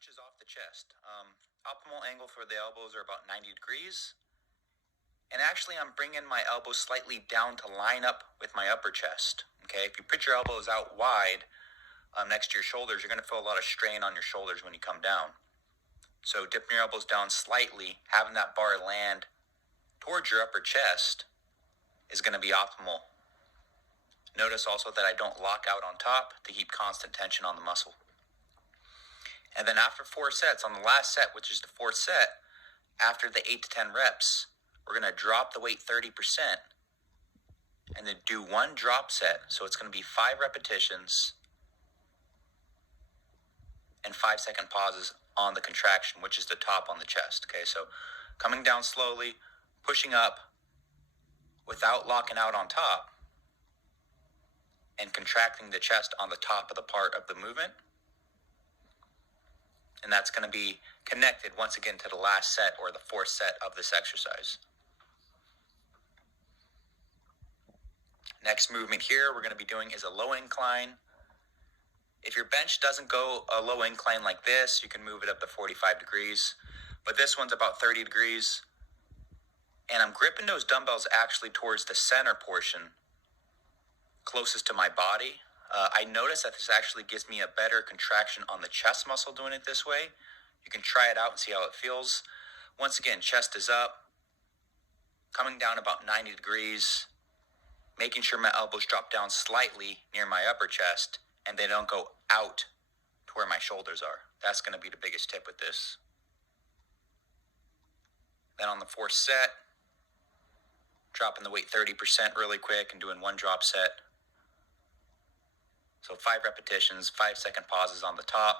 inches off the chest. Optimal angle for the elbows are about 90 degrees. And actually, I'm bringing my elbows slightly down to line up with my upper chest. Okay, if you put your elbows out wide next to your shoulders, you're going to feel a lot of strain on your shoulders when you come down. So dipping your elbows down slightly, having that bar land towards your upper chest is going to be optimal. Notice also that I don't lock out on top to keep constant tension on the muscle. And then after 4 sets, on the last set, which is the 4th set, after the 8 to 10 reps, we're going to drop the weight 30% and then do 1 drop set. So it's going to be 5 repetitions and 5-second pauses on the contraction, which is the top on the chest. Okay, so coming down slowly, pushing up without locking out on top, and contracting the chest on the top of the part of the movement. And that's going to be connected once again to the last set or the 4th set of this exercise. Next movement here we're going to be doing is a low incline. If your bench doesn't go a low incline like this, you can move it up to 45 degrees. But this one's about 30 degrees. And I'm gripping those dumbbells actually towards the center portion, closest to my body. I notice that this actually gives me a better contraction on the chest muscle doing it this way. You can try it out and see how it feels. Once again, chest is up, coming down about 90 degrees, making sure my elbows drop down slightly near my upper chest and they don't go out to where my shoulders are. That's going to be the biggest tip with this. Then on the 4th set, dropping the weight 30% really quick and doing 1 drop set. So 5 repetitions, 5-second pauses on the top.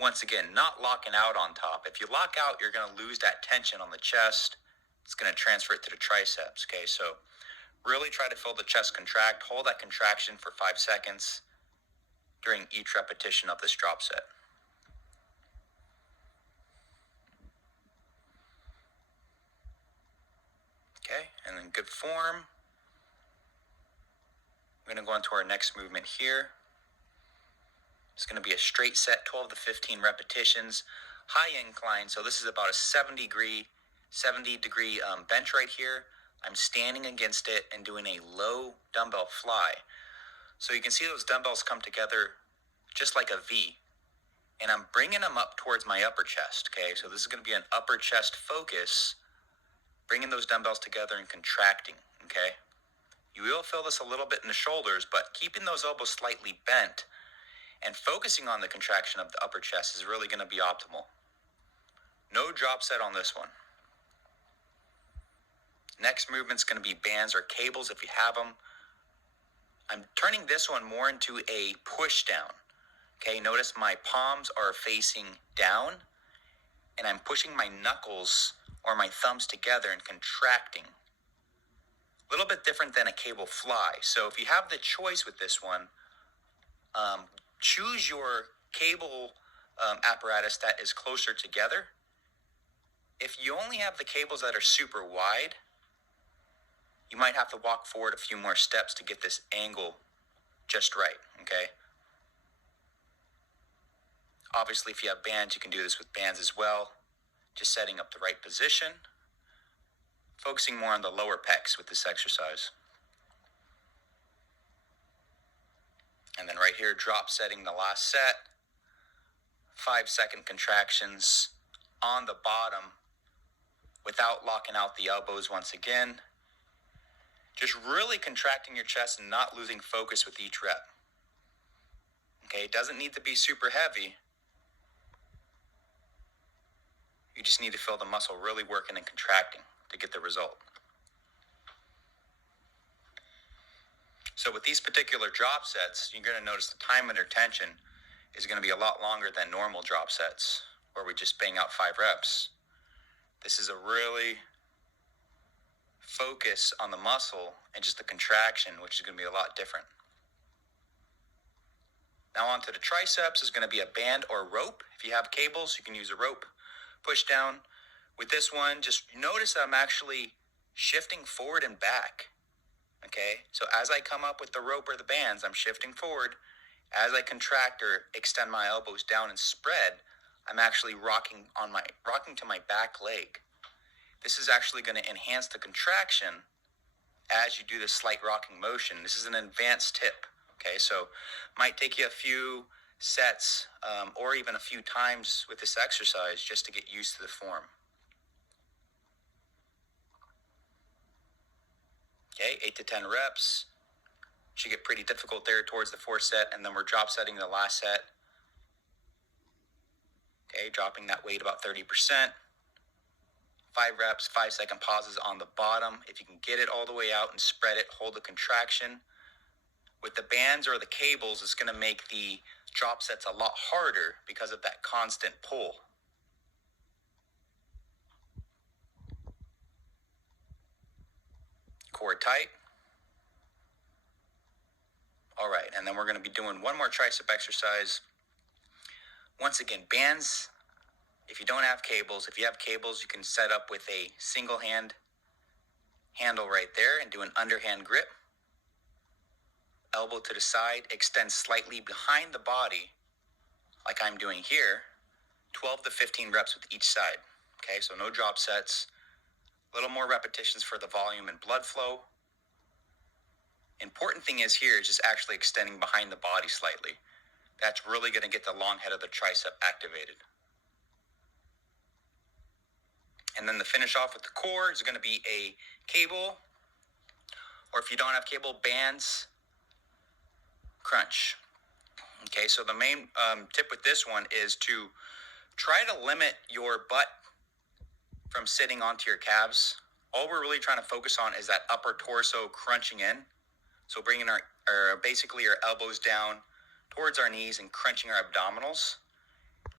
Once again, not locking out on top. If you lock out, you're going to lose that tension on the chest. It's going to transfer it to the triceps. Okay, so really try to feel the chest contract. Hold that contraction for 5 seconds during each repetition of this drop set. Okay, and in good form, we're going to go on to our next movement here. It's going to be a straight set, 12 to 15 repetitions, high incline. So this is about a 70 degree bench right here. I'm standing against it and doing a low dumbbell fly. So you can see those dumbbells come together just like a V. And I'm bringing them up towards my upper chest, okay? So this is going to be an upper chest focus, bringing those dumbbells together and contracting, okay? You will feel this a little bit in the shoulders, but keeping those elbows slightly bent and focusing on the contraction of the upper chest is really going to be optimal. No drop set on this one. Next movement's going to be bands or cables if you have them. I'm turning this one more into a push down. Okay, notice my palms are facing down and I'm pushing my knuckles or my thumbs together and contracting. A little bit different than a cable fly. So if you have the choice with this one, choose your cable apparatus that is closer together. If you only have the cables that are super wide, you might have to walk forward a few more steps to get this angle just right, okay? Obviously, if you have bands, you can do this with bands as well. Just setting up the right position, focusing more on the lower pecs with this exercise. And then right here, drop setting the last set, 5-second contractions on the bottom without locking out the elbows once again. Just really contracting your chest and not losing focus with each rep. Okay, it doesn't need to be super heavy. You just need to feel the muscle really working and contracting to get the result. So with these particular drop sets, you're going to notice the time under tension is going to be a lot longer than normal drop sets where we just bang out 5 reps. This is a really focus on the muscle and just the contraction, which is going to be a lot different. Now onto the triceps is going to be a band or rope. If you have cables, you can use a rope. Push down. With this one, just notice that I'm actually shifting forward and back. Okay, so as I come up with the rope or the bands, I'm shifting forward As I contract or extend my elbows down and spread, I'm actually rocking to my back leg. This is actually going to enhance the contraction as you do this slight rocking motion. This is an advanced tip. Okay, so might take you a few sets or even a few times with this exercise just to get used to the form. Okay, 8 to 10 reps. Should get pretty difficult there towards the fourth set, and then we're drop setting the last set. Okay, dropping that weight about 30%. 5 reps, 5-second pauses on the bottom. If you can get it all the way out and spread it, hold the contraction. With the bands or the cables, it's going to make the drop sets a lot harder because of that constant pull. Core tight. All right, and then we're going to be doing one more tricep exercise. Once again, bands, if you don't have cables, if you have cables, you can set up with a single hand handle right there and do an underhand grip. Elbow to the side, extend slightly behind the body, like I'm doing here. 12 to 15 reps with each side. Okay, so no drop sets. A little more repetitions for the volume and blood flow. Important thing is here is just actually extending behind the body slightly. That's really going to get the long head of the tricep activated. And then the finish off with the core is going to be a cable, or if you don't have cable, bands, crunch. Okay, so the main tip with this one is to try to limit your butt from sitting onto your calves. All we're really trying to focus on is that upper torso crunching in. So bringing our basically our elbows down towards our knees and crunching our abdominals.